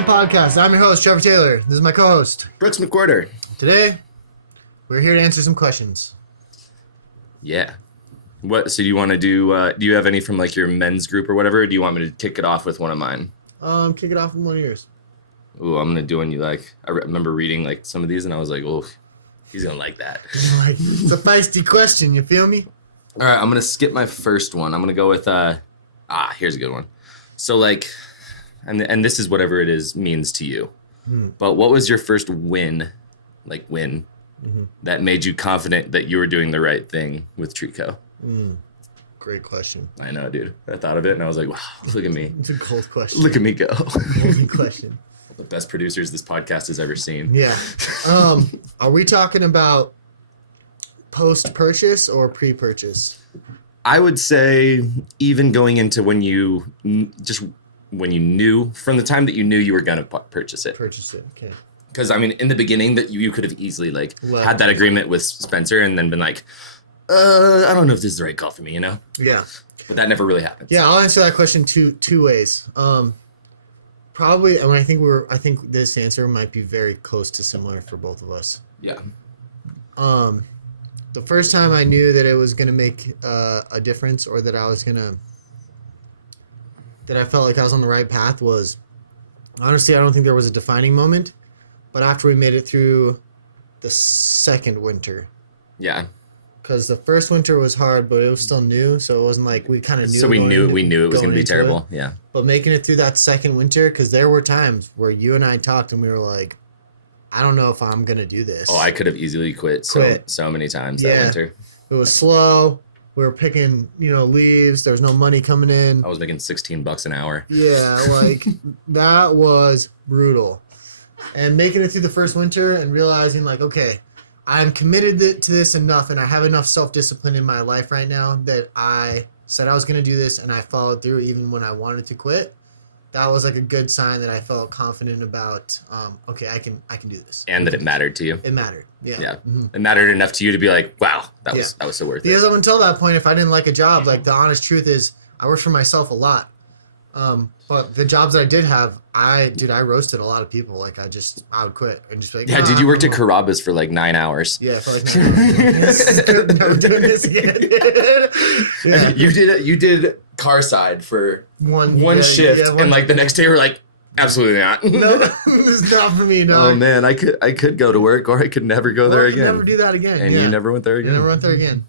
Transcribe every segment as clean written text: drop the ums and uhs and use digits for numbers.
LEAFMAN Podcast. I'm your host, Trevor Taylor. This is my co-host, Brooks McWhorter. Today, we're here to answer some questions. Yeah. What? So do you want to do you have any from like your men's group or whatever? Or do you want me to kick it off with one of mine? Kick it off with one of yours. Ooh, I'm going to do one you like. I remember reading like some of these and I was like, oh, he's going to like that. It's a feisty question, you feel me? All right, I'm going to skip my first one. I'm going to go with, here's a good one. So like, and this is whatever it is means to you. But what was your first win that made you confident that you were doing the right thing with Trico? Great question. I know, dude. I thought of it and I was like, wow, look at me. It's a gold question. Look at me go. Golden question. The best producers this podcast has ever seen. Yeah. Are we talking about post-purchase or pre-purchase? I would say even going into when you knew, from the time that you knew you were going to purchase it. Purchase it, okay. Because, I mean, in the beginning, that you could have easily, had that agreement with Spencer and then been like, I don't know if this is the right call for me, you know? Yeah. But that never really happened. Yeah, I'll answer that question two ways. Probably, and I think this answer might be very close to similar for both of us. Yeah. The first time I knew that it was going to make a difference, or that I felt like I was on the right path, was, honestly, I don't think there was a defining moment, but after we made it through the second winter. Yeah. Because the first winter was hard, but it was still new, so it wasn't like we kind of knew. So we knew it was going to be terrible. Yeah. But making it through that second winter, because there were times where you and I talked and we were like, I don't know if I'm going to do this. Oh, I could have easily quit so many times that winter. It was slow. We were picking, leaves. There was no money coming in. I was making $16 an hour. Yeah, that was brutal. And making it through the first winter and realizing okay, I'm committed to this enough, and I have enough self-discipline in my life right now that I said I was going to do this, and I followed through even when I wanted to quit. That was a good sign that I felt confident about, okay, I can do this. And that it mattered to you. It mattered. Yeah. Yeah. Mm-hmm. It mattered enough to you to be like, wow, that was so worth it. Because up until that point, if I didn't like a job, the honest truth is I worked for myself a lot. But the jobs that I did have, I roasted a lot of people. I would quit and just be like, yeah, did you work at Carrabba's for 9 hours? Yeah, for 9 hours. Never doing this again. Yeah. You did car side for one shift, and the next day we're like, absolutely not. No, this is not for me. No. Oh man, I could go to work, or I could never go there again. Never do that again. And you never went there again. Never went there again.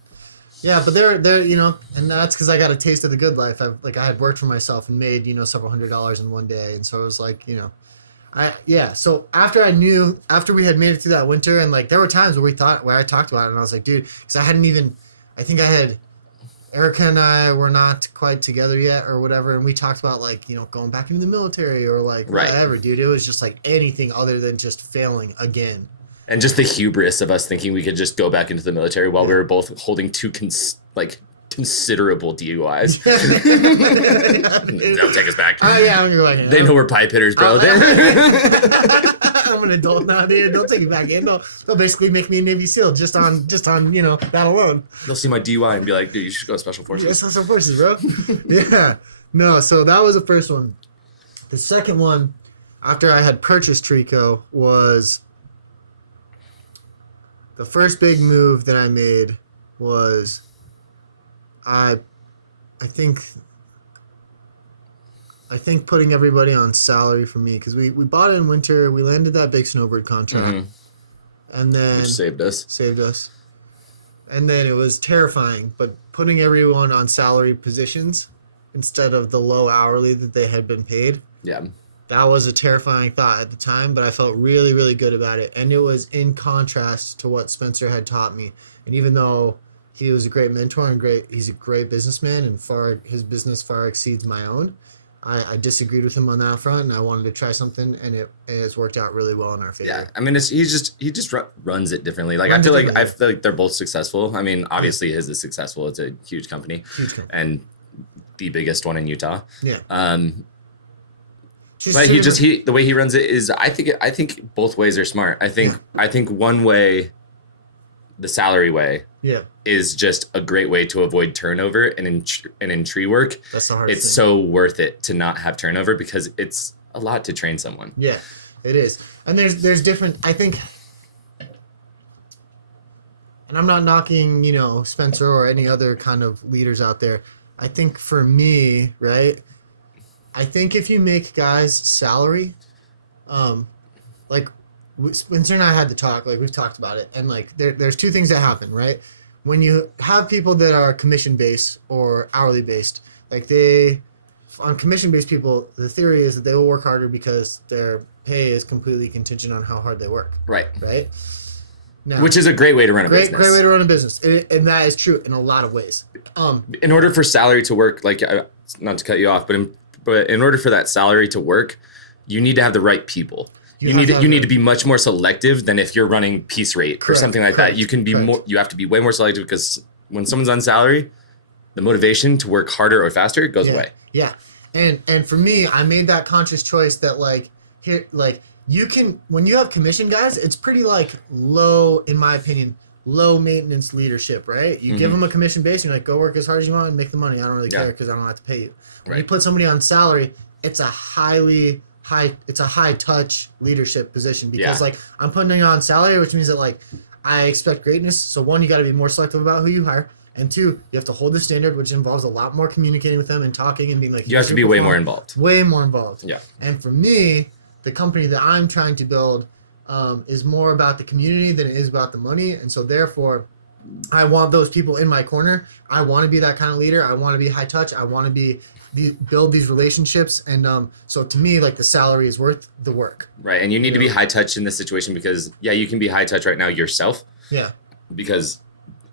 Yeah, but they're and that's because I got a taste of the good life. I had worked for myself and made several $100s in one day, and so it was So after we had made it through that winter, and there were times where I talked about it, and I was like, dude, because Erica and I were not quite together yet or whatever, and we talked about going back into the military or whatever, dude. It was just anything other than just failing again. And just the hubris of us thinking we could just go back into the military while we were both holding two considerable DUIs. They'll take us back. They know we're pipe hitters, bro. I'm an adult now, dude. They'll take me back in. They'll basically make me a Navy SEAL just on that alone. They'll see my DUI and be like, dude, you should go to Special Forces. Yeah, Special Forces, bro. Yeah. No, so that was the first one. The second one, after I had purchased Trico, was the first big move that I made was I think putting everybody on salary for me, because we bought it in winter. We landed that big snowbird contract, and then which saved us. And then it was terrifying, but putting everyone on salary positions instead of the low hourly that they had been paid. Yeah. That was a terrifying thought at the time, but I felt really, really good about it. And it was in contrast to what Spencer had taught me. And even though he was a great mentor and he's a great businessman, and his business far exceeds my own, I disagreed with him on that front, and I wanted to try something, and it's worked out really well in our favor. Yeah, I mean, he just runs it differently. I feel like they're both successful. I mean, obviously his is successful. It's a huge company. And the biggest one in Utah. Yeah. But the way he runs it is, I think both ways are smart. I think one way, the salary way, is just a great way to avoid turnover. And in tree work, that's the hardest it's thing. So worth it to not have turnover, because it's a lot to train someone. Yeah, it is. And there's different, I think, and I'm not knocking, Spencer or any other kind of leaders out there. I think for me, right, I think if you make guys salary, like Spencer and I had the talk, like we've talked about it, and like there's two things that happen, right? When you have people that are commission based or hourly based, like on commission based people, the theory is that they will work harder because their pay is completely contingent on how hard they work. Right. Now, which is a great way to run a business. Great way to run a business, and that is true in a lot of ways. In order for salary to work, like not to cut you off, but in order for that salary to work, you need to have the right people. You need to be much more selective than if you're running piece rate or something like that. You can be more. You have to be way more selective because when someone's on salary, the motivation to work harder or faster goes away. Yeah, and for me, I made that conscious choice that you can, when you have commission guys, it's pretty low, in my opinion, low maintenance leadership, right? You give them a commission base, and you're like, go work as hard as you want and make the money. I don't really care because I don't have to pay you. When you put somebody on salary, it's a high touch leadership position because I'm putting you on salary, which means that I expect greatness. So one, you got to be more selective about who you hire. And two, you have to hold the standard, which involves a lot more communicating with them and talking and being like, you have to be way more involved. Way more involved. Yeah. And for me, the company that I'm trying to build is more about the community than it is about the money. And so therefore, I want those people in my corner. I want to be that kind of leader. I want to be high touch. I want to build these relationships. And so to me, the salary is worth the work. Right. And you need to be high touch in this situation because, you can be high touch right now yourself. Yeah. Because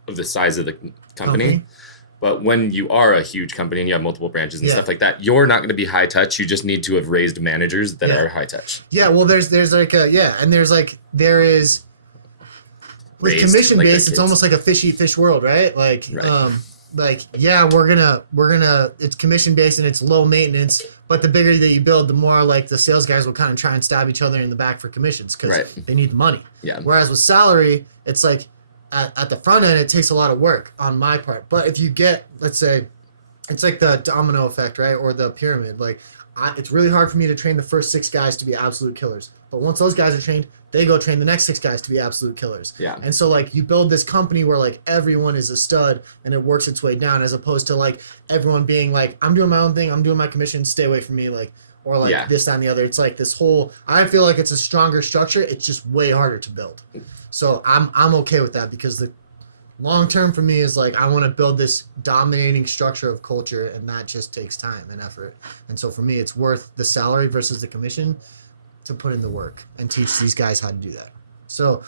of the size of the company. But when you are a huge company and you have multiple branches and stuff like that, you're not going to be high touch. You just need to have raised managers that are high touch. Yeah, well, there is with commission based, it's almost like a fishy fish world, right? We're gonna it's commission based and it's low maintenance, but the bigger that you build, the more the sales guys will kind of try and stab each other in the back for commissions because they need the money. Yeah. Whereas with salary, it's at the front end, it takes a lot of work on my part. But if you get, let's say, it's like the domino effect, right? Or the pyramid. It's really hard for me to train the first 6 guys to be absolute killers. But once those guys are trained, they go train the next 6 guys to be absolute killers. Yeah. And so you build this company where everyone is a stud and it works its way down as opposed to everyone being I'm doing my own thing, I'm doing my commission, stay away from me, this, that, and the other. It's this whole, I feel it's a stronger structure. It's just way harder to build. So I'm okay with that because the long term for me is I want to build this dominating structure of culture, and that just takes time and effort. And so for me, it's worth the salary versus the commission to put in the work and teach these guys how to do that. So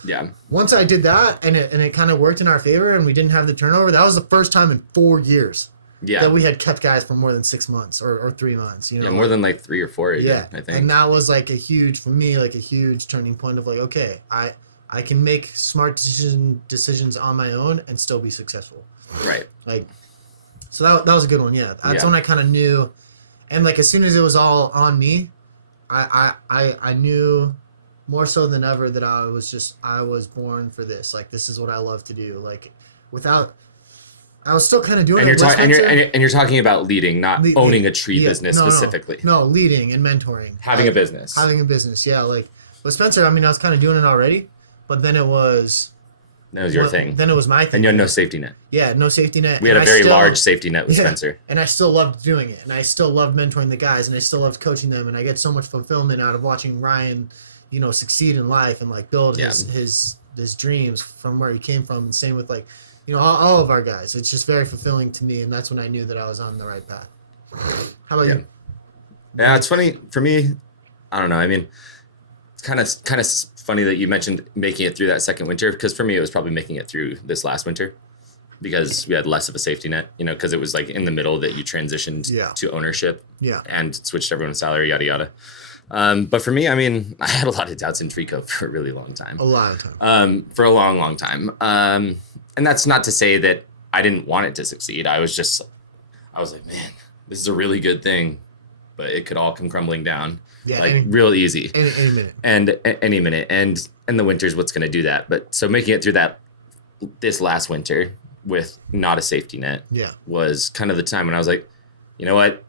once I did that and it kind of worked in our favor and we didn't have the turnover, that was the first time in 4 years that we had kept guys for more than 6 months or 3 months. More than 3 or 4 even, I think. And that was a huge turning point of okay, I can make smart decisions on my own and still be successful. Right. So that was a good one. Yeah. That's when I kind of knew. And as soon as it was all on me, I knew more so than ever that I was born for this. This is what I love to do. I was still kind of doing it. And you're talking about leading, not owning a tree business specifically. No, leading and mentoring. Having a business. Yeah. With Spencer, I was kind of doing it already. But then it was... That was your thing. Then it was my thing. And you had no safety net. Yeah, no safety net. We had a very large safety net with Spencer. And I still loved doing it. And I still loved mentoring the guys. And I still loved coaching them. And I get so much fulfillment out of watching Ryan, succeed in life and build his dreams from where he came from. And same with all of our guys. It's just very fulfilling to me. And that's when I knew that I was on the right path. How about you? Yeah, it's funny. For me, I don't know. It's kind of funny that you mentioned making it through that second winter because for me it was probably making it through this last winter because we had less of a safety net, because it was in the middle that you transitioned to ownership and switched everyone's salary, yada yada. But for me, I had a lot of doubts in Trico for a really long time. A lot of time. For a long, long time. And that's not to say that I didn't want it to succeed. I was like, man, this is a really good thing, but it could all come crumbling down. Yeah, real easy. Any minute. And any minute. And the winter's what's going to do that. But so making it through this last winter with not a safety net was kind of the time when I was like, you know what?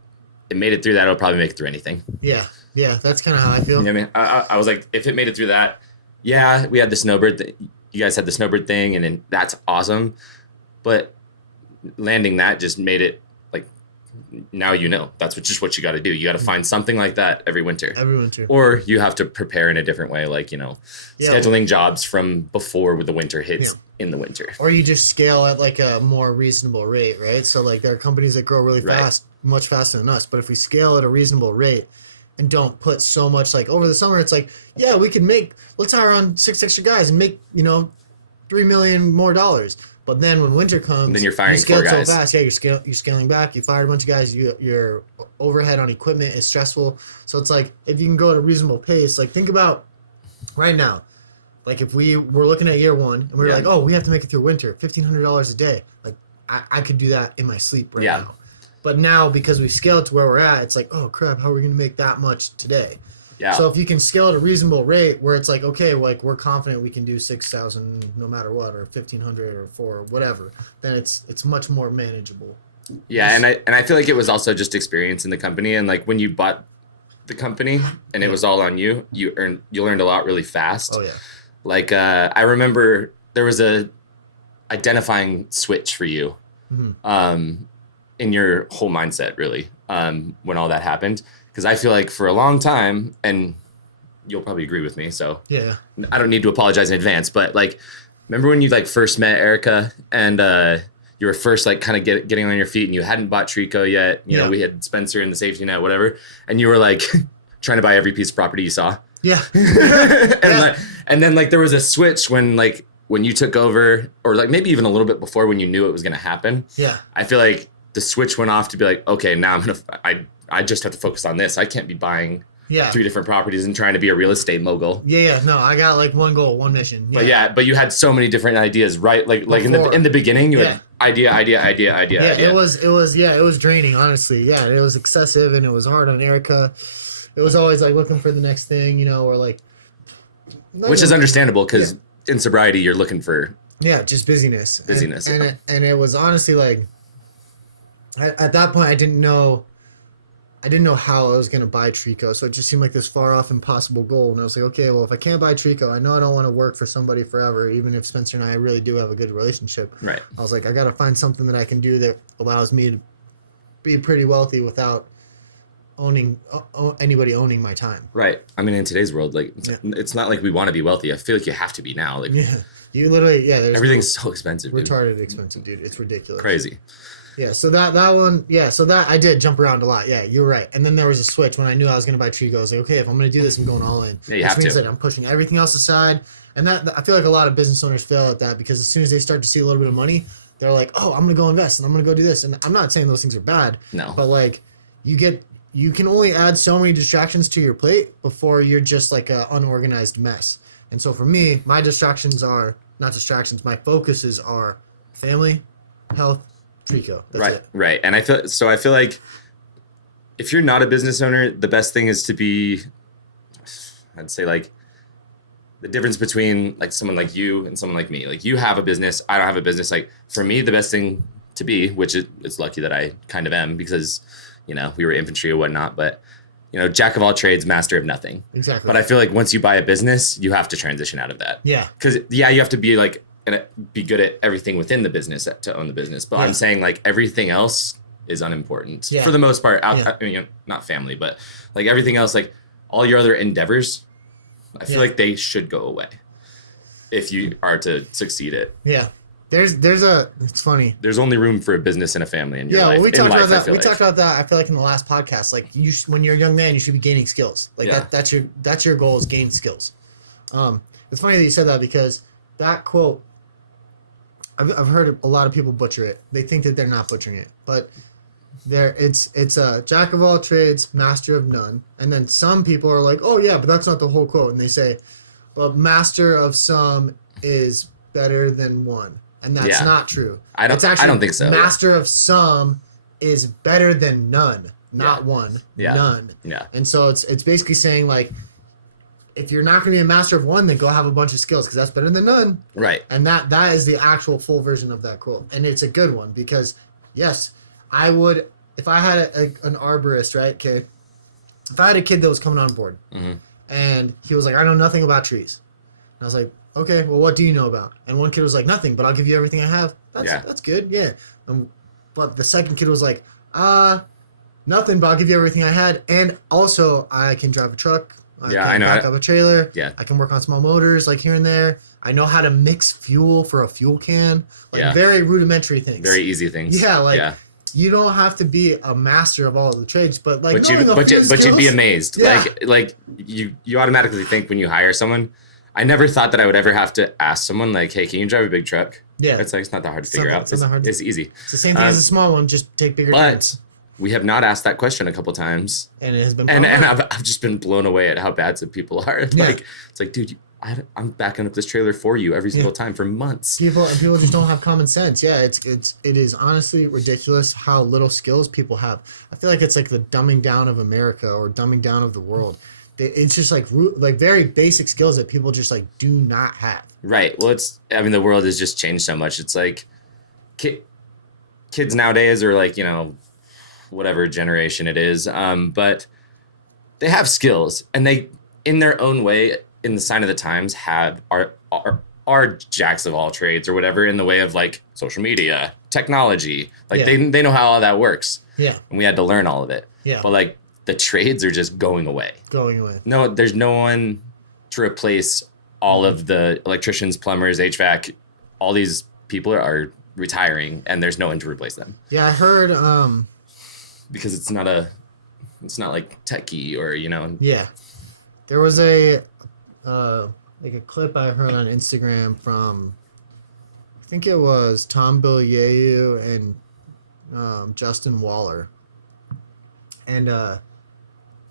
It made it through that. It'll probably make it through anything. Yeah. Yeah, that's kind of how I feel. You know what I mean? I was like, if it made it through that, yeah, we had the snowbird. You guys had the snowbird thing, and then that's awesome. But landing that just made it like, now you know that's just what you got to do. You got to find something like that every winter. Every winter. Or you have to prepare in a different way, like, scheduling jobs from before the winter hits in the winter. Or you just scale at like a more reasonable rate, right? So like there are companies that grow really fast, much faster than us. But if we scale at a reasonable rate and don't put so much, like over the summer, it's like, yeah, we can let's hire on 6 extra guys and make, $3 million more dollars. But then when winter comes, and then you're firing you scale 4 guys. So fast. Yeah, you're scaling back. You fired a bunch of guys. Your overhead on equipment is stressful. So it's like, if you can go at a reasonable pace, like think about right now, like if we were looking at year one and we were like, oh, we have to make it through winter, $1,500 a day. Like I could do that in my sleep right now. But now because we scaled to where we're at, it's like, oh crap, how are we going to make that much today? Yeah. So if you can scale at a reasonable rate where it's like, okay, like we're confident we can do 6,000 no matter what, or 1,500 or 4 or whatever, then it's much more manageable. Yeah, and I feel like it was also just experience in the company, and like when you bought the company and it was all on you, you learned a lot really fast. Oh yeah. Like I remember there was a identifying switch for you, in your whole mindset really, when all that happened. Because I feel like for a long time, and you'll probably agree with me, so I don't need to apologize in advance, but like, remember when you like first met Erica and you were first like kind of getting on your feet and you hadn't bought Trico yet, you know, we had Spencer and the safety net, whatever, and you were like trying to buy every piece of property you saw. Yeah. And then like there was a switch when you took over, or like maybe even a little bit before when you knew it was going to happen. Yeah. I feel like the switch went off to be like, okay, now I just have to focus on this. I can't be buying 3 different properties and trying to be a real estate mogul. Yeah. No, I got like one goal, one mission. Yeah. But you had so many different ideas, right? Like in the beginning, you had idea. Yeah, it was draining, honestly. Yeah, it was excessive and it was hard on Erica. It was always like looking for the next thing, or like. Which is understandable because in sobriety you're looking for. Yeah, just busyness. And it was honestly like. At that point, I didn't know how I was going to buy Trico. So it just seemed like this far off impossible goal. And I was like, okay, well, if I can't buy Trico, I know I don't want to work for somebody forever, even if Spencer and I really do have a good relationship. Right. I was like, I got to find something that I can do that allows me to be pretty wealthy without anybody owning my time. Right. I mean, in today's world, like it's not like we want to be wealthy. I feel like you have to be now. Like you literally, everything's so expensive, dude. Retarded expensive, dude. It's ridiculous. Crazy. Yeah, so that one, so that I did jump around a lot. Yeah, you're right. And then there was a switch when I knew I was going to buy Trico. I was like, okay, if I'm going to do this, I'm going all in. Yeah, you have to. Which means that I'm pushing everything else aside. And that I feel like a lot of business owners fail at that because as soon as they start to see a little bit of money, they're like, oh, I'm going to go invest and I'm going to go do this. And I'm not saying those things are bad. No. But like, you can only add so many distractions to your plate before you're just like an unorganized mess. And so for me, my distractions are not distractions. My focuses are family, health, Trico. Right. And I feel like if you're not a business owner, the best thing is to be, I'd say like the difference between like someone like you and someone like me. Like you have a business, I don't have a business. Like for me, the best thing to be, which it's lucky that I kind of am because, we were infantry or whatnot, but jack of all trades, master of nothing. Exactly. But I feel like once you buy a business, you have to transition out of that. Yeah. Because you have to be like, and be good at everything within the business to own the business. But I'm saying like everything else is unimportant for the most part. I mean, not family, but like everything else, like all your other endeavors, I feel like they should go away if you are to succeed at. Yeah. It's funny. There's only room for a business and a family in your life. Yeah, we talked about that. Talked about that. I feel like in the last podcast, like when you're a young man, you should be gaining skills. Like that's your goal is gain skills. It's funny that you said that because that quote, I've heard a lot of people butcher it. They think that they're not butchering it, but it's a jack of all trades, master of none. And then some people are like, oh yeah, but that's not the whole quote. And they say, but master of some is better than one. And that's not true. I don't think so. Master of some is better than none, not one, none. Yeah. And so it's basically saying like, if you're not going to be a master of one, then go have a bunch of skills because that's better than none. Right. And that is the actual full version of that quote. And it's a good one because, yes, I would, if I had an arborist, right, okay, if I had a kid that was coming on board, and he was like, I know nothing about trees. And I was like, okay, well, what do you know about? And one kid was like, nothing, but I'll give you everything I have. That's good, yeah. But the second kid was like, nothing, but I'll give you everything I had. And also, I can drive a truck. I can back up a trailer. Yeah. I can work on small motors, like here and there. I know how to mix fuel for a fuel can. Like very rudimentary things. Very easy things. Yeah, you don't have to be a master of all of the trades, but like but you'd be amazed. Yeah. Like you automatically think when you hire someone. I never thought that I would ever have to ask someone like, hey, can you drive a big truck? Yeah. It's not that hard to figure out. It's easy. It's the same thing as a small one, just take bigger trains. We have not asked that question a couple times. And it has been and I've just been blown away at how bad some people are. Like it's like, dude, I'm backing up this trailer for you every single time for months. People just don't have common sense. Yeah, it is honestly ridiculous how little skills people have. I feel like it's like the dumbing down of America or dumbing down of the world. It's just like very basic skills that people just like do not have. Right. Well, the world has just changed so much. It's like kids nowadays are like, whatever generation it is. But they have skills and they, in their own way, in the sign of the times, are jacks of all trades or whatever in the way of like social media, technology. Like they know how all that works. Yeah. And we had to learn all of it. Yeah. But like the trades are just going away. No, there's no one to replace all of the electricians, plumbers, HVAC. All these people are retiring and there's no one to replace them. Yeah, I heard because it's not like techie or Yeah. There was a clip I heard on Instagram from I think it was Tom Bilyeu and Justin Waller. And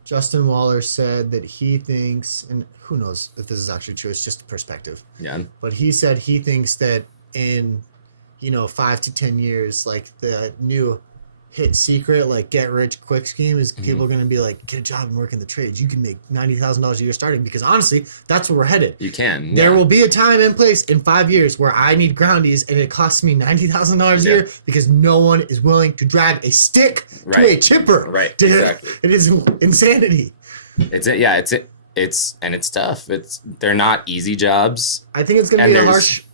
Justin Waller said that he thinks, and who knows if this is actually true, it's just a perspective. Yeah. But he said he thinks that in, 5 to 10 years, like the new hit secret, like get rich quick scheme is people are going to be like, get a job and work in the trades. You can make $90,000 a year starting because honestly, that's where we're headed. You can. There will be a time and place in 5 years where I need groundies and it costs me $90,000 a year because no one is willing to drag a stick to a chipper. Right. Exactly. It is insanity. It's tough. They're not easy jobs. I think it's going to be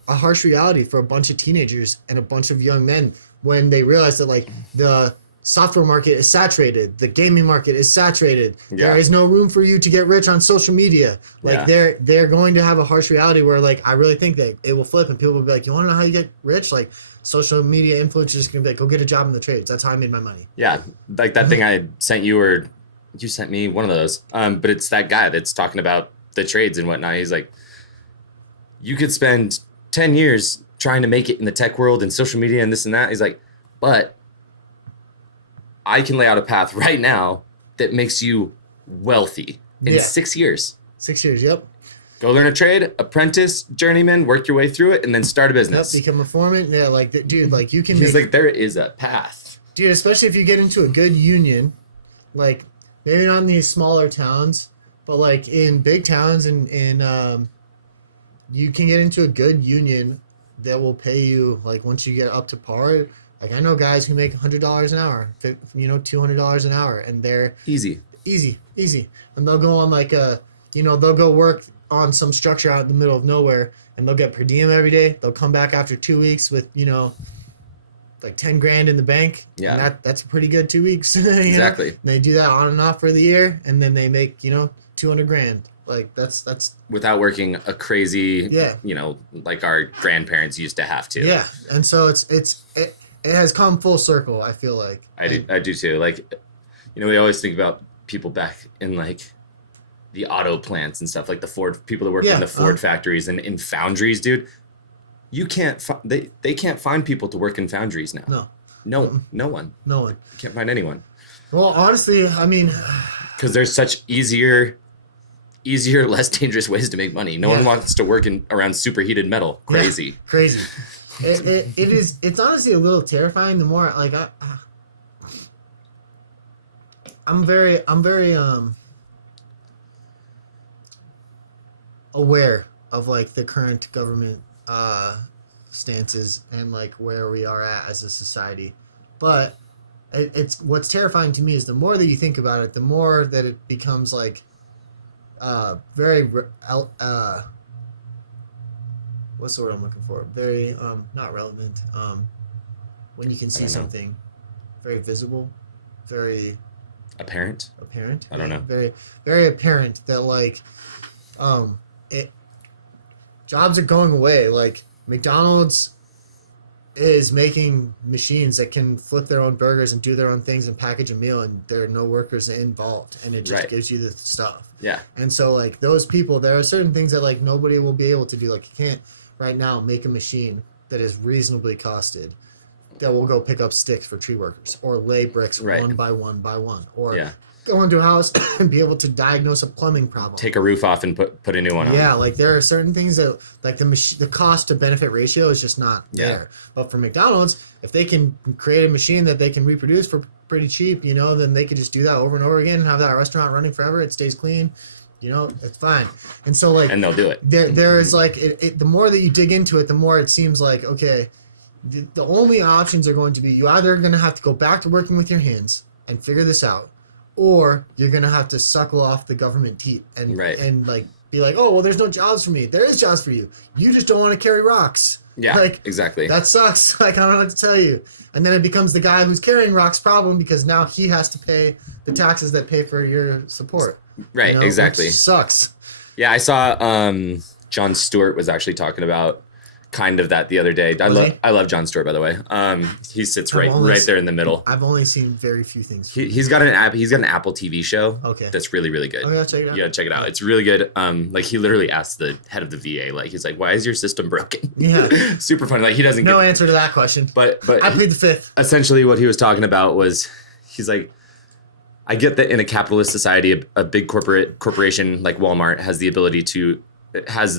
a harsh reality for a bunch of teenagers and a bunch of young men when they realize that like the software market is saturated, the gaming market is saturated. Yeah. There is no room for you to get rich on social media. Like they're going to have a harsh reality where like I really think that it will flip and people will be like, you want to know how you get rich? Like social media influencers can be like, go get a job in the trades. That's how I made my money. Yeah, like that thing I sent you or you sent me one of those. But it's that guy that's talking about the trades and whatnot. He's like, you could spend 10 years trying to make it in the tech world and social media and this and that. He's like, but I can lay out a path right now that makes you wealthy in 6 years. 6 years, yep. Go learn a trade, apprentice, journeyman, work your way through it, and then start a business. Yep, become a foreman. Yeah, like, dude, like you can He's like, there is a path. Dude, especially if you get into a good union, like maybe not in these smaller towns, but like in big towns and you can get into a good union that will pay you like once you get up to par. Like I know guys who make $100 an hour, $200 an hour, and they're easy, and they'll go on like they'll go work on some structure out in the middle of nowhere, and they'll get per diem every day. They'll come back after 2 weeks with like 10 grand in the bank. Yeah, and that's pretty good 2 weeks. Exactly. And they do that on and off for the year, and then they make 200 grand. Like that's without working a crazy like our grandparents used to have to. Yeah, and so it has come full circle. I feel like I do too. Like we always think about people back in like the auto plants and stuff, like the Ford people that work in the Ford factories and in foundries, dude. You can't they can't find people to work in foundries now. No one. You can't find anyone. Well, honestly, I mean, because there's such easier, less dangerous ways to make money. No one wants to work around superheated metal. Crazy. Yeah, crazy. It's honestly a little terrifying. The more like I'm very aware of like the current government stances and like where we are at as a society, but it's what's terrifying to me is the more that you think about it, the more that it becomes like very what's the word I'm looking for? Very not relevant. When you can see something very visible, very apparent. I don't know. Very, very apparent that like jobs are going away. Like McDonald's is making machines that can flip their own burgers and do their own things and package a meal, and there are no workers involved, and it just gives you the stuff. Yeah. And so like those people, there are certain things that like nobody will be able to do. Like you can't right now make a machine that is reasonably costed that will go pick up sticks for tree workers or lay bricks one by one by one, or go into a house and be able to diagnose a plumbing problem. Take a roof off and put a new one on. Yeah, like there are certain things that like the cost to benefit ratio is just not there. But for McDonald's, if they can create a machine that they can reproduce for pretty cheap, you know, then they could just do that over and over again and have that restaurant running forever. It stays clean, you know, it's fine. And so like, and they'll do it. There is like the more that you dig into it, the more it seems like okay, the only options are going to be you either going to have to go back to working with your hands and figure this out, or you're going to have to suckle off the government teat and like be like, oh, well, there's no jobs for me. There is jobs for you. You just don't want to carry rocks. Yeah, like, exactly. That sucks. Like, I don't know what to tell you. And then it becomes the guy who's carrying rocks' problem because now he has to pay the taxes that pay for your support. Right, you know? Exactly. Which sucks. Yeah, I saw Jon Stewart was actually talking about kind of that the other day. I love Jon Stewart, by the way. He sits right there in the middle. I've only seen very few things. He's got an Apple TV show. Okay. That's really, really good. Oh yeah, check it out. Yeah, check it out. It's really good. Like he literally asked the head of the VA, like he's like, "Why is your system broken?" Yeah. Super funny. Like he doesn't. No answer to that question. But I plead the fifth. Essentially, what he was talking about was, he's like, I get that in a capitalist society, a big corporation like Walmart has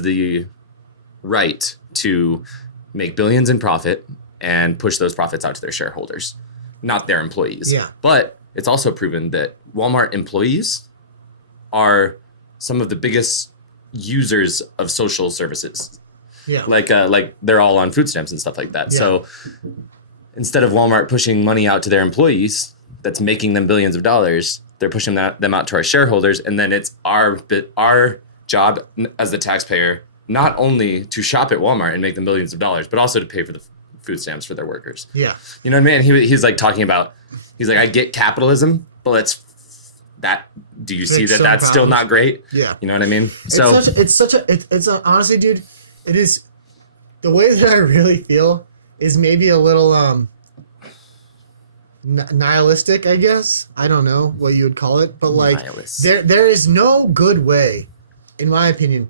the right to make billions in profit and push those profits out to their shareholders, not their employees. Yeah. But it's also proven that Walmart employees are some of the biggest users of social services. Yeah. Like they're all on food stamps and stuff like that. Yeah. So instead of Walmart pushing money out to their employees, that's making them billions of dollars, they're pushing them out to our shareholders, and then it's our job as the taxpayer not only to shop at Walmart and make them billions of dollars, but also to pay for the food stamps for their workers. Yeah. You know what I mean? He's like talking about, he's like, I get capitalism, but do you see that that's still not great? Yeah. You know what I mean? Honestly, dude, it is, the way that I really feel is maybe a little nihilistic, I guess. I don't know what you would call it, but like there is no good way, in my opinion,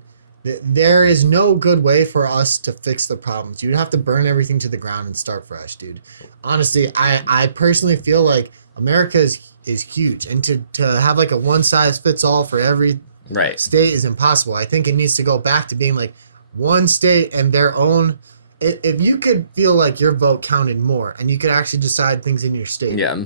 there is no good way for us to fix the problems. You'd have to burn everything to the ground and start fresh, dude. Honestly, I personally feel like America is huge, and to have like a one size fits all for every state is impossible. I think it needs to go back to being like one state and their own. If you could feel like your vote counted more and you could actually decide things in your state. Yeah.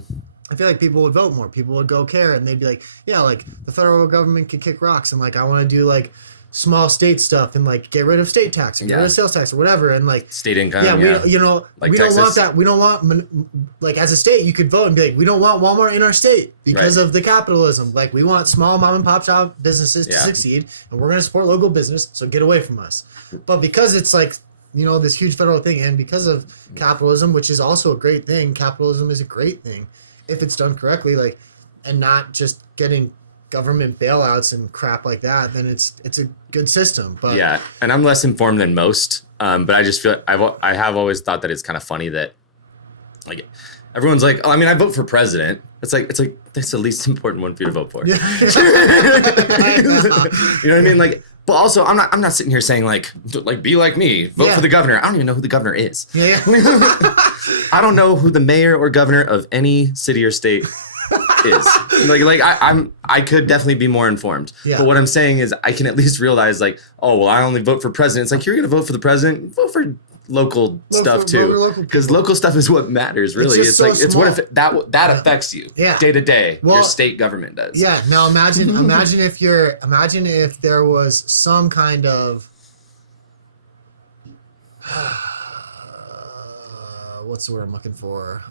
I feel like people would vote more. People would go care, and they'd be like, yeah, like the federal government could kick rocks, and like I want to do like small state stuff and like get rid of state tax or get rid of sales tax or whatever, and like state income. You know, like we Texas. Don't want that. We don't want, like, as a state you could vote and be like, we don't want Walmart in our state because of the capitalism. Like we want small mom and pop shop businesses to succeed, and we're going to support local business, so get away from us. But because it's like, you know, this huge federal thing, and because of capitalism, which is also a great thing, capitalism is a great thing if it's done correctly, like, and not just getting government bailouts and crap like that, then it's a good system. But yeah, and I'm less informed than most, but I just feel I have always thought that it's kind of funny that like everyone's like, oh, I mean, I vote for president. It's like that's the least important one for you to vote for. Yeah. You know what I mean? Like, but also I'm not sitting here saying like be like me, vote for the governor. I don't even know who the governor is. Yeah. I don't know who the mayor or governor of any city or state is. I could definitely be more informed. Yeah. But what I'm saying is I can at least realize like, oh, well, I only vote for president. It's like, you're going to vote for the president, vote for local stuff too. Because local stuff is what matters, really. It's like, it's what if that affects you day to day. Your state government does. Yeah. Now imagine if there was some kind of what's the word I'm looking for?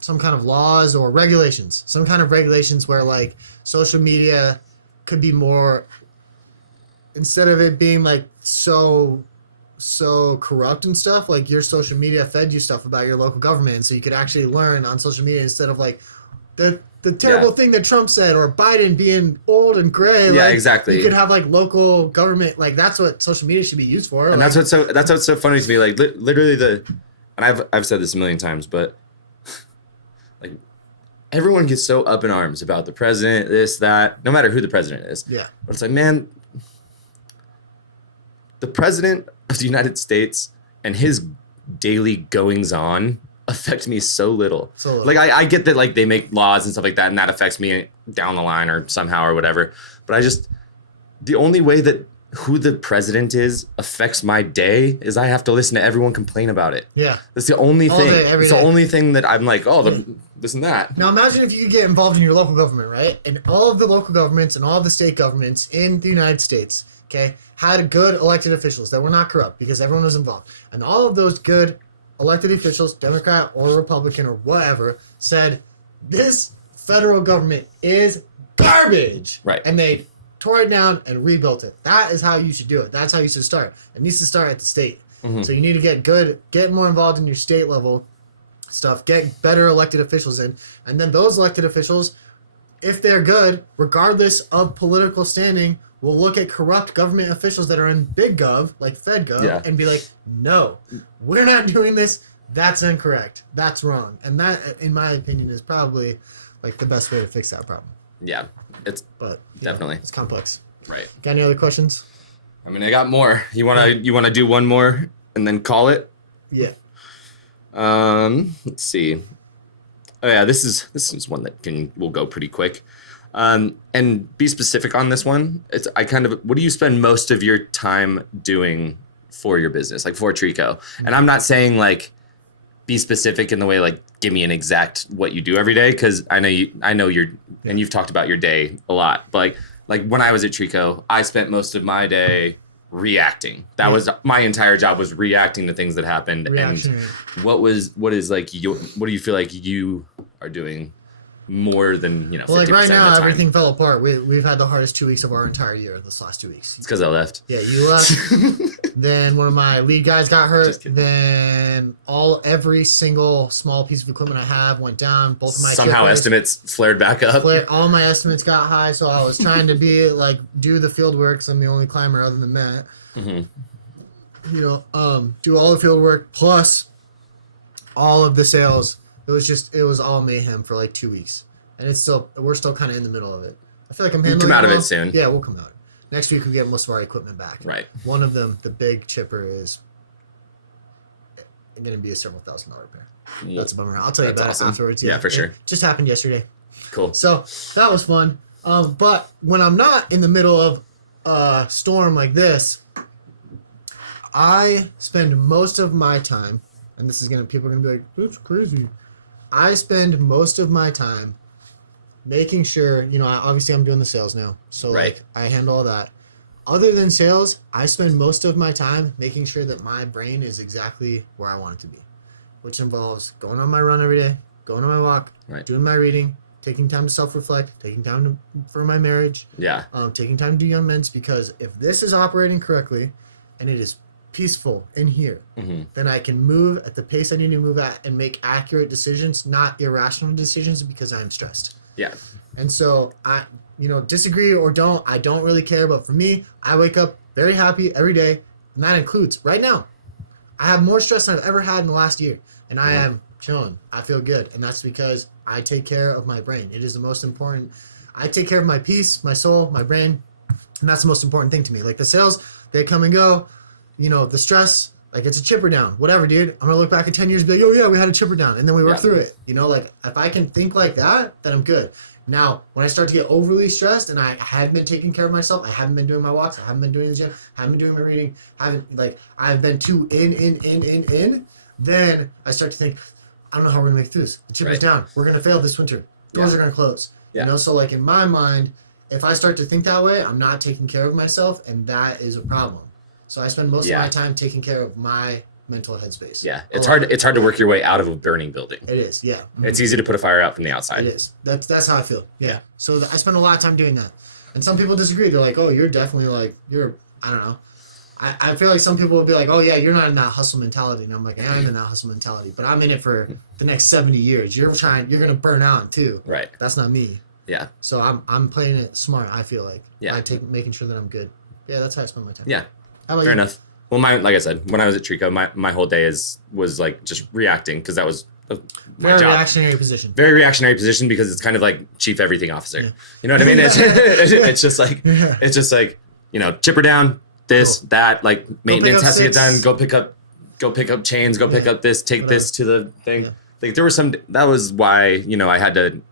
some kind of laws or regulations, some kind of regulations where like social media could be more, instead of it being like so corrupt and stuff, like your social media fed you stuff about your local government, and so you could actually learn on social media instead of like the terrible thing that Trump said or Biden being old and gray. Yeah, like, exactly. You could have like local government, like that's what social media should be used for. And like, that's what's so funny to me. Like literally and I've said this a million times, but like everyone gets so up in arms about the president, this, that, no matter who the president is. Yeah. But it's like, man, the president of the United States and his daily goings on affect me so little. Like I get that like they make laws and stuff like that and that affects me down the line or somehow or whatever. But the only way that who the president is affects my day is I have to listen to everyone complain about it. Yeah. That's the only thing. It's the only thing that I'm like, this and that. Now imagine if you could get involved in your local government, right? And all of the local governments and all of the state governments in the United States, okay, had good elected officials that were not corrupt because everyone was involved. And all of those good elected officials, Democrat or Republican or whatever, said this federal government is garbage. Right. And they tore it down and rebuilt it. That is how you should do it. That's how you should start. It needs to start at the state. Mm-hmm. So you need to get more involved in your state level stuff, get better elected officials in, and then those elected officials, if they're good, regardless of political standing, will look at corrupt government officials that are in big gov, like Fed gov, and be like, no, we're not doing this. That's incorrect. That's wrong. And that, in my opinion, is probably like the best way to fix that problem. Yeah, but definitely it's complex. Right. Got any other questions? I mean, I got more. You wanna do one more and then call it? Yeah. Let's see. Oh yeah, this is one that will go pretty quick. And be specific on this one. What do you spend most of your time doing for your business, like for Trico? Mm-hmm. And I'm not saying like be specific in the way like give me an exact what you do every day, because I know you're and you've talked about your day a lot. But like when I was at Trico, I spent most of my day reacting. That was my entire job, was reacting to things that happened. Reaction. And what do you feel like you are doing more than, well, like right now everything fell apart. We've had the hardest 2 weeks of our entire year this last 2 weeks. It's because I left. Yeah, you left. Then one of my lead guys got hurt. Then every single small piece of equipment I have went down. Both of my estimates flared back up. All my estimates got high, so I was trying to do the field work, because I'm the only climber other than Matt. Mm-hmm. Do all the field work plus all of the sales. It was all mayhem for like 2 weeks, and we're still kind of in the middle of it. I feel like I'm handling. We'll come out of it soon. Yeah, we'll come out. Next week we get most of our equipment back. Right. One of them, the big chipper, is going to be a several $1,000 repair. That's a bummer. I'll tell you about it afterwards. Yeah, for sure. It just happened yesterday. Cool. So that was fun. But when I'm not in the middle of a storm like this, I spend most of my time, and people are gonna be like, "That's crazy." I spend most of my time making sure, obviously I'm doing the sales now. So like I handle all that. Other than sales, I spend most of my time making sure that my brain is exactly where I want it to be, which involves going on my run every day, going on my walk, doing my reading, taking time to self-reflect, taking time for my marriage, taking time to do young men's, because if this is operating correctly and it is peaceful in here, then I can move at the pace I need to move at and make accurate decisions, not irrational decisions, because I'm stressed. Yeah. And so I, disagree or don't, I don't really care. But for me, I wake up very happy every day. And that includes right now. I have more stress than I've ever had in the last year. And I am chilling. I feel good. And that's because I take care of my brain. It is the most important. I take care of my peace, my soul, my brain. And that's the most important thing to me. Like the sales, they come and go. The stress, like it's a chipper down, whatever, dude. I'm gonna look back in 10 years and be like, oh yeah, we had a chipper down, and then we work through it. Like if I can think like that, then I'm good. Now, when I start to get overly stressed and I haven't been taking care of myself, I haven't been doing my walks, I haven't been doing the gym, haven't been doing my reading, I've been too in, then I start to think, I don't know how we're gonna make it through this. The chipper's down. We're gonna fail this winter. Doors are gonna close. Yeah. So like in my mind, if I start to think that way, I'm not taking care of myself, and that is a problem. So I spend most of my time taking care of my mental headspace. Yeah, it's hard to work your way out of a burning building. It is, yeah. Mm-hmm. It's easy to put a fire out from the outside. It is. That's how I feel. Yeah. So I spend a lot of time doing that. And some people disagree. They're like, oh, you're definitely like, I don't know. I feel like some people would be like, oh, yeah, you're not in that hustle mentality. And I'm like, I'm in that hustle mentality. But I'm in it for the next 70 years. You're going to burn out too. Right. That's not me. Yeah. So I'm playing it smart, I feel like. Yeah. Making sure that I'm good. Yeah, that's how I spend my time. Yeah. How about Fair you? enough. Well, like I said, when I was at Trico, my whole day was like just reacting because that was my Very job. reactionary position. Very reactionary position because it's kind of like chief everything officer. Yeah. You know what I mean? It's just like chipper down, this, that, like maintenance has to get done. Go pick up chains. Go pick up this. Take this to the thing. Yeah. Like there was that was why I had to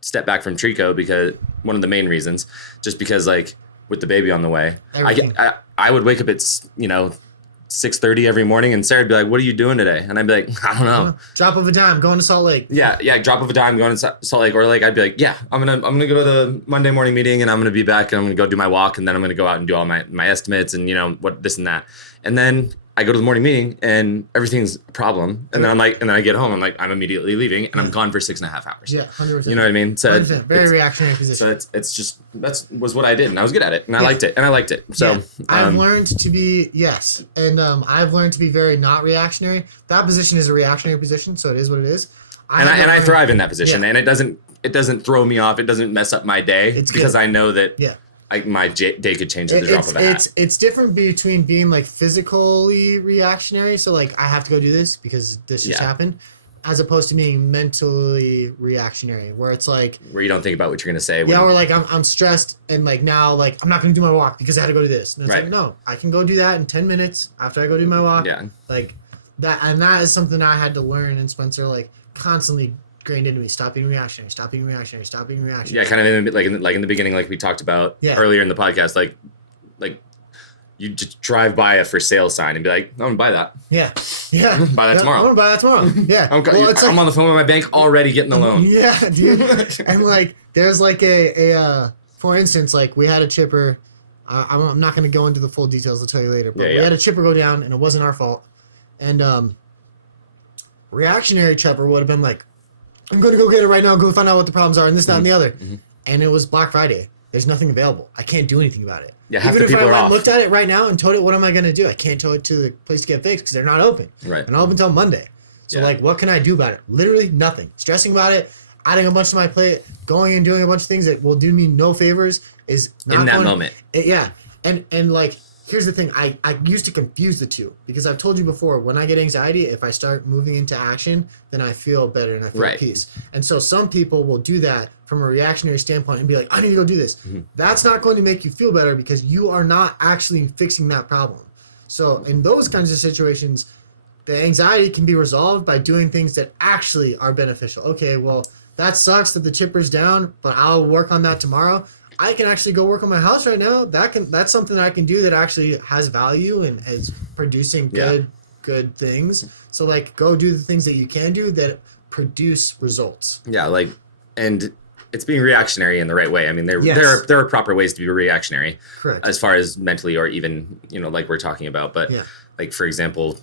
step back from Trico because one of the main reasons, just because like with the baby on the way, I would wake up at 6:30 every morning, and Sarah'd be like, "What are you doing today?" And I'd be like, "I don't know." Drop of a dime, going to Salt Lake. Yeah, drop of a dime, going to Salt Lake, or like I'd be like, "Yeah, I'm gonna go to the Monday morning meeting, and I'm gonna be back, and I'm gonna go do my walk, and then I'm gonna go out and do all my estimates, and what this and that." And then I go to the morning meeting, and everything's a problem, and then I get home, I'm immediately leaving, and I'm gone for 6.5 hours. Yeah, 100%. You know what I mean? So very reactionary position. So it's just was what I did, and I was good at it, and I liked it, So I've learned to be I've learned to be very not reactionary. That position is a reactionary position, so it is what it is. I thrive in that position, and it doesn't throw me off. It doesn't mess up my day because I know that my day could change at the drop of a hat. It's different between being like physically reactionary, so like I have to go do this because this just happened, as opposed to being mentally reactionary, where it's like where you don't think about what you're gonna say. Or like I'm stressed and like now like I'm not gonna do my walk because I had to go do this. And it's like no, I can go do that in 10 minutes after I go do my walk. Yeah. Like that, and that is something I had to learn. And Spencer like constantly grained into me. Stop being reactionary. Yeah, kind of in the beginning, like we talked about earlier in the podcast, like you just drive by a for sale sign and be like, I'm gonna buy that. Yeah. I'm gonna buy that tomorrow. I'm gonna buy that tomorrow. Yeah. I'm on the phone with my bank already getting the loan. Yeah, dude. And like there's like a for instance, like we had a chipper. I'm not gonna go into the full details. I'll tell you later. But we had a chipper go down and it wasn't our fault. And reactionary chipper would have been like, I'm going to go get it right now and go find out what the problems are and this, that, and the other. Mm-hmm. And it was Black Friday. There's nothing available. I can't do anything about it. Yeah, half the people are off. Even if I looked at it right now and told it, what am I going to do? I can't tow it to the place to get fixed because they're not open. Right. They're not open until Monday. So, like, what can I do about it? Literally nothing. Stressing about it, adding a bunch to my plate, going and doing a bunch of things that will do me no favors is not in that moment. And like, here's the thing. I used to confuse the two because I've told you before, when I get anxiety, if I start moving into action, then I feel better and I feel at peace. And so some people will do that from a reactionary standpoint and be like, I need to go do this. Mm-hmm. That's not going to make you feel better because you are not actually fixing that problem. So in those kinds of situations, the anxiety can be resolved by doing things that actually are beneficial. Okay, well, that sucks that the chipper's down, but I'll work on that tomorrow. I can actually go work on my house right now. That's something that I can do that actually has value and is producing good things. So like go do the things that you can do that produce results. Yeah, like, and it's being reactionary in the right way. I mean, there are proper ways to be reactionary. Correct. As far as mentally or even, like we're talking about. But like, for example,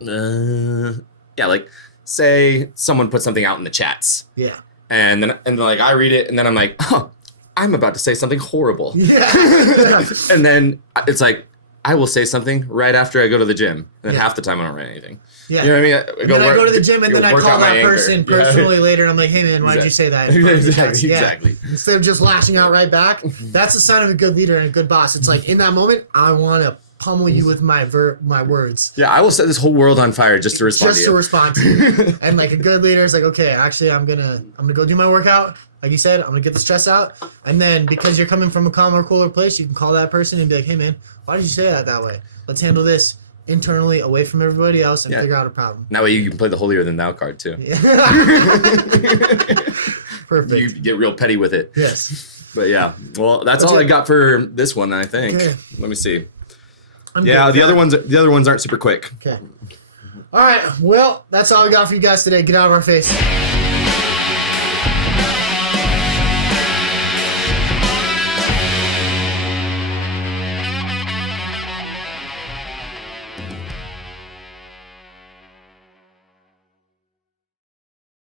like say someone put something out in the chats. Yeah. And then like I read it and then I'm like, oh, I'm about to say something horrible. Yeah. And then it's like, I will say something right after I go to the gym. And then half the time I don't write anything. Yeah. You know what I mean? I go to the gym and then I call that person personally later and I'm like, hey man, why did you say that? Exactly. Instead of just lashing out right back. That's a sign of a good leader and a good boss. It's like in that moment, I want to pummel you with my words. Yeah, I will set this whole world on fire just to respond to you. And like a good leader is like, okay, actually I'm gonna go do my workout. Like you said, I'm gonna get the stress out. And then because you're coming from a calmer, cooler place, you can call that person and be like, hey man, why did you say that way? Let's handle this internally away from everybody else and figure out a problem. That way you can play the holier than thou card too. Yeah. Perfect. You get real petty with it. Yes. But yeah, well, that's all I got for this one, I think. Okay. Let me see. The other ones aren't super quick. Okay. All right. Well, that's all we got for you guys today. Get out of our face.